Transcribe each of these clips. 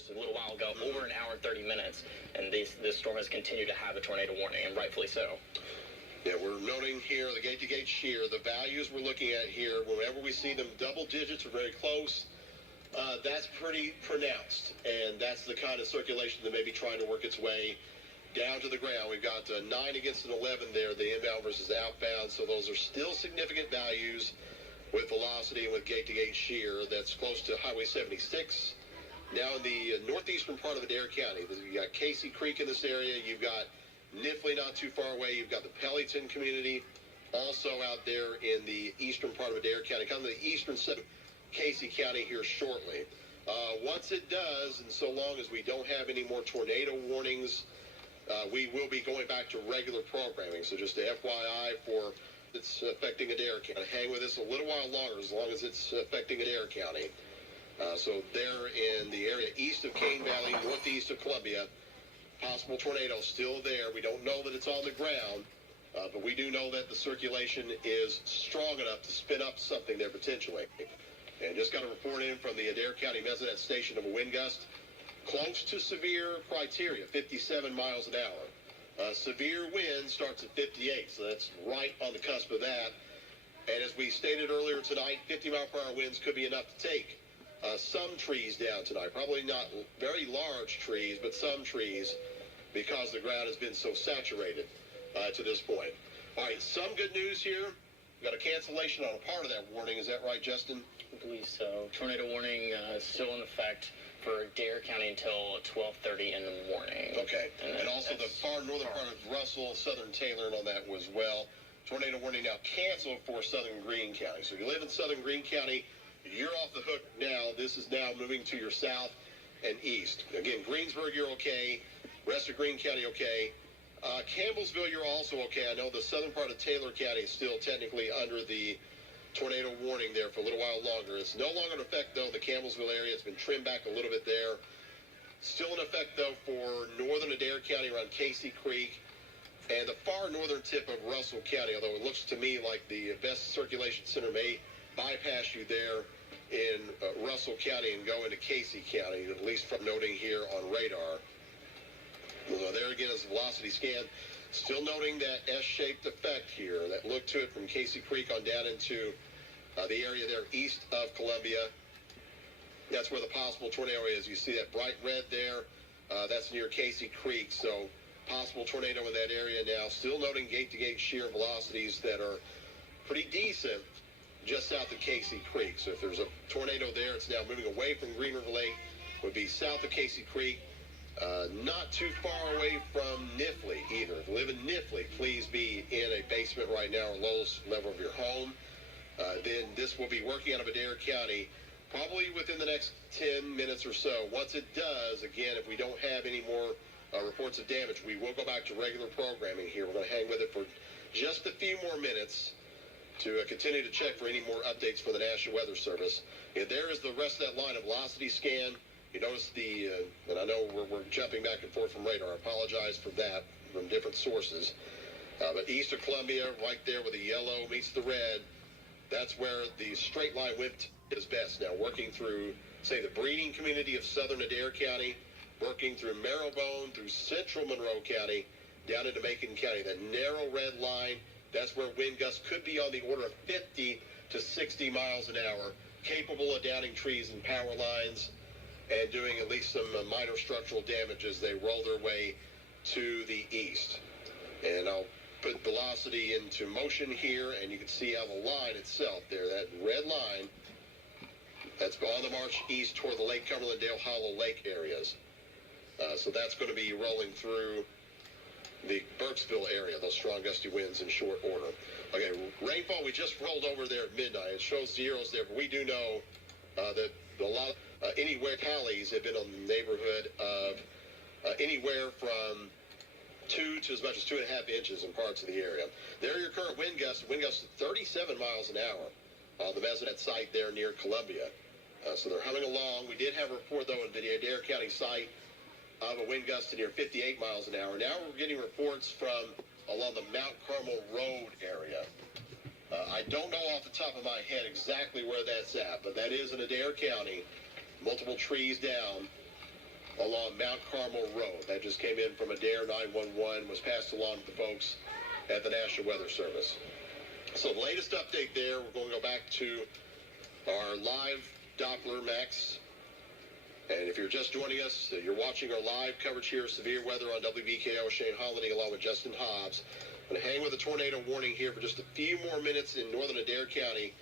a little while ago, over an hour and 30 minutes, and this storm has continued to have a tornado warning, and rightfully so. Yeah, we're noting here the gate-to-gate shear. The values we're looking at here, whenever we see them double digits or very close, that's pretty pronounced, and that's the kind of circulation that may be trying to work its way down to the ground. We've got 9 against an 11 there, the inbound versus outbound, so those are still significant values with velocity and with gate-to-gate shear. That's close to Highway 76. Now in the northeastern part of Adair County, you've got Casey Creek in this area. You've got Nifley not too far away. You've got the Pellington community also out there in the eastern part of Adair County. Come to the eastern side of Casey County here shortly. Once it does, and so long as we don't have any more tornado warnings, we will be going back to regular programming. So just a FYI for it's affecting Adair County. Hang with us a little while longer as long as it's affecting Adair County. So there in the area east of Cane Valley, northeast of Columbia, possible tornado still there. We don't know that it's on the ground, but we do know that the circulation is strong enough to spin up something there potentially. And just got a report in from the Adair County Mesonet station of a wind gust close to severe criteria, 57 miles an hour. Severe wind starts at 58, so that's right on the cusp of that. And as we stated earlier tonight, 50-mile-per-hour winds could be enough to take some trees down tonight. Probably not very large trees, but some trees, because the ground has been so saturated to this point. All right, some good news here. We've got a cancellation on a part of that warning. Is that right, Justin? I believe so. Tornado warning still in effect for Adair County until 12:30 in the morning. Okay. And also the far northern part of Russell, southern Taylor, and all that was well. Tornado warning now canceled for southern Greene County. So if you live in southern Greene County, you're off the hook now. This is now moving to your south and east. Again, Greensburg, you're okay. Rest of Greene County, okay. Campbellsville, you're also okay. I know the southern part of Taylor County is still technically under the tornado warning there for a little while longer. It's no longer in effect, though, in the Campbellsville area. It's been trimmed back a little bit there. Still in effect, though, for northern Adair County around Casey Creek and the far northern tip of Russell County, although it looks to me like the best circulation center may bypass you there in Russell County and go into Casey County, at least from noting here on radar. So there again is the velocity scan. Still noting that S-shaped effect here, that look to it from Casey Creek on down into the area there east of Columbia. That's where the possible tornado is. You see that bright red there. That's near Casey Creek. So possible tornado in that area now. Still noting gate-to-gate shear velocities that are pretty decent just south of Casey Creek. So if there's a tornado there, it's now moving away from Green River Lake. Would be south of Casey Creek. Not too far away from Nifley either. If you live in Nifley, please be in a basement right now or lowest level of your home. Then this will be working out of Adair County probably within the next 10 minutes or so. Once it does, again, if we don't have any more reports of damage, we will go back to regular programming here. We're going to hang with it for just a few more minutes to continue to check for any more updates for the National Weather Service. And there is the rest of that line of velocity scan. You notice and I know we're jumping back and forth from radar. I apologize for that from different sources. But east of Columbia, right there where the yellow meets the red, that's where the straight line wind is best. Now working through, say, the breeding community of southern Adair County, working through Marrowbone, through central Monroe County, down into Macon County. That narrow red line, that's where wind gusts could be on the order of 50 to 60 miles an hour, capable of downing trees and power lines and doing at least some minor structural damage as they roll their way to the east. And I'll put velocity into motion here, and you can see how the line itself there, that red line, that's on the march east toward the Lake Cumberland, Dale Hollow Lake areas. So that's going to be rolling through the Burkesville area, those strong gusty winds in short order. Okay, rainfall, we just rolled over there at midnight. It shows zeros there, but we do know that a lot of anywhere tallies have been on the neighborhood of anywhere from 2 to as much as 2.5 inches in parts of the area. There are your current wind gusts of 37 miles an hour on the Mesonet site there near Columbia. So they're humming along. We did have a report, though, at the Adair County site of a wind gust to near 58 miles an hour. Now we're getting reports from along the Mount Carmel Road area. I don't know off the top of my head exactly where that's at, but that is in Adair County. Multiple trees down on Mount Carmel Road. That just came in from Adair 911, was passed along to the folks at the National Weather Service. So the latest update there, we're going to go back to our live Doppler Max. And if you're just joining us, you're watching our live coverage here of severe weather on WBKO. Shane Holiday along with Justin Hobbs. I'm going to hang with a tornado warning here for just a few more minutes in northern Adair County.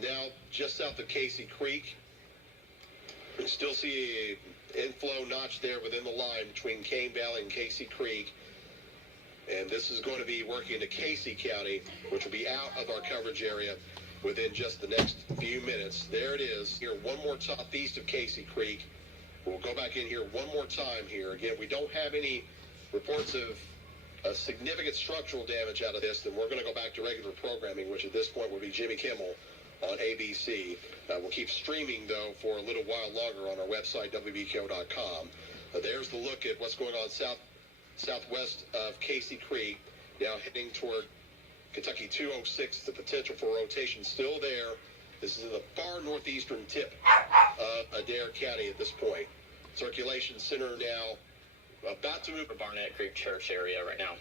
Now just south of Casey Creek. You still see an inflow notch there within the line between Cane Valley and Casey Creek. And this is going to be working into Casey County, which will be out of our coverage area within just the next few minutes. There it is, here one more southeast of Casey Creek. We'll go back in here one more time here. Again, we don't have any reports of significant structural damage out of this, then we're going to go back to regular programming, which at this point will be Jimmy Kimmel on ABC. We'll keep streaming, though, for a little while longer on our website, WBKO.com. There's the look at what's going on southwest of Casey Creek, now heading toward Kentucky 206. The potential for rotation still there. This is in the far northeastern tip of Adair County at this point. Circulation center now about to move to Barnett Creek Church area right now.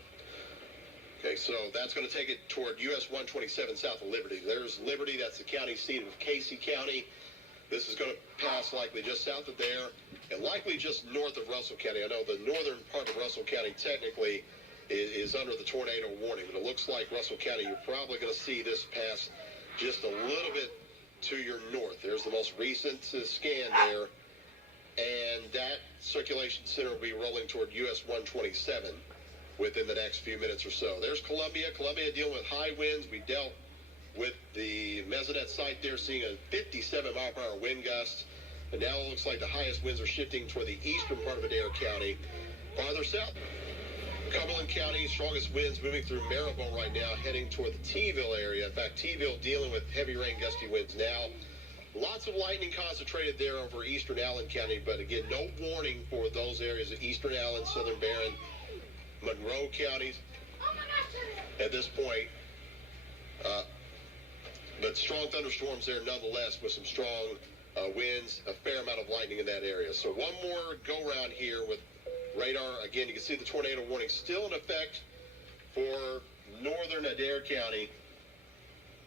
Okay, so that's going to take it toward US 127 south of Liberty. There's Liberty. That's the county seat of Casey County. This is going to pass likely just south of there and likely just north of Russell County. I know the northern part of Russell County technically is under the tornado warning, but it looks like Russell County, you're probably going to see this pass just a little bit to your north. There's the most recent scan there, and that circulation center will be rolling toward US 127 within the next few minutes or so. There's Columbia dealing with high winds. We dealt with the Mesonet site there, seeing a 57-mile-per-hour wind gust, and now it looks like the highest winds are shifting toward the eastern part of Adair County. Farther south, Cumberland County, strongest winds moving through Maribel right now, heading toward the Teeville area. In fact, Teeville dealing with heavy rain, gusty winds now. Lots of lightning concentrated there over eastern Allen County, but again, no warning for those areas of eastern Allen, southern Barron, Monroe counties at this point. But strong thunderstorms there nonetheless, with some strong winds, a fair amount of lightning in that area. So one more go-round here with radar. Again, you can see the tornado warning still in effect for northern Adair County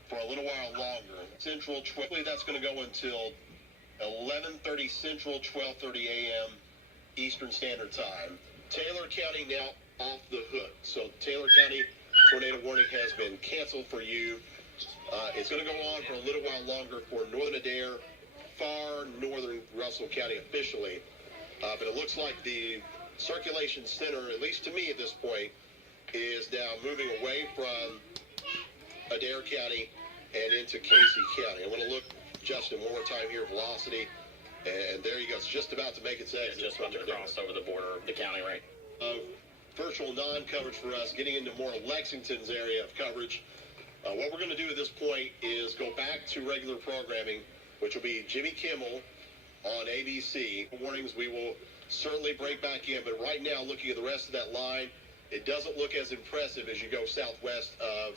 for a little while longer. Central, that's going to go until 11:30 Central, 12:30 a.m. Eastern Standard Time. Taylor County now off the hook. So Taylor County tornado warning has been canceled for you. It's going to go on for a little while longer for northern Adair, far northern Russell County officially. But it looks like the circulation center, at least to me at this point, is now moving away from Adair County and into Casey County. I want to look, Justin, one more time here, velocity. And there you go. It's just about to make its exit. Just about to cross over the border of the county, right? Virtual non-coverage for us, getting into more Lexington's area of coverage. What we're going to do at this point is go back to regular programming, which will be Jimmy Kimmel on ABC. Warnings, we will certainly break back in, but right now, looking at the rest of that line, it doesn't look as impressive as you go southwest of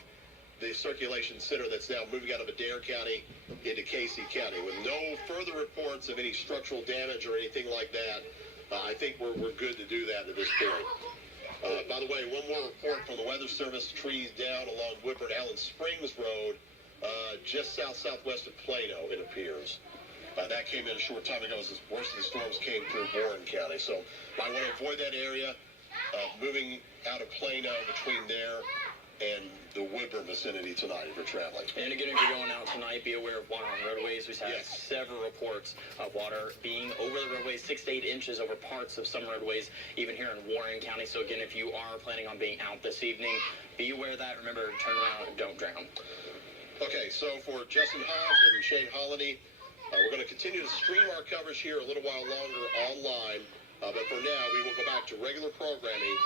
the circulation center that's now moving out of Adair County into Casey County. With no further reports of any structural damage or anything like that, I think we're good to do that at this point. By the way, one more report from the Weather Service. Trees down along Woodward Allen Springs Road, just southwest of Plano, it appears. That came in a short time ago as the worst of the storms came through Warren County. So I want to avoid that area, moving out of Plano between there and the Woodburn vicinity tonight if you're traveling. And again, if you're going out tonight, be aware of water on roadways. We've had several reports of water being over the roadways, 6 to 8 inches over parts of some roadways, even here in Warren County. So again, if you are planning on being out this evening, be aware of that. Remember, turn around and don't drown. Okay, so for Justin Hobbs and Shane Holiday, we're going to continue to stream our coverage here a little while longer online. But for now, we will go back to regular programming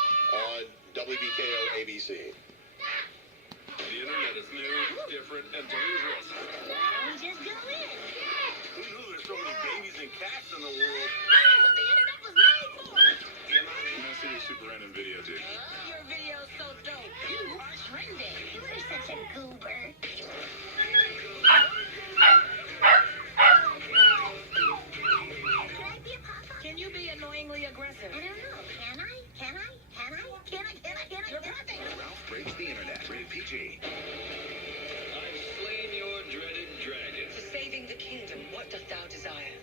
on WBKO ABC. The internet is new, different, and dangerous. Why don't we just go in? Who knew there's so many babies and cats in the world? That's what the internet was made for. Yeah, I see your super random video, dude. Your video's so dope. You are trending. You are such a goober. Can I be a papa? Can you be annoyingly aggressive? I don't know. Can I? You're perfect. Ralph Breaks the Internet. Rated PG. I've slain your dreaded dragon. For saving the kingdom, what doth thou desire?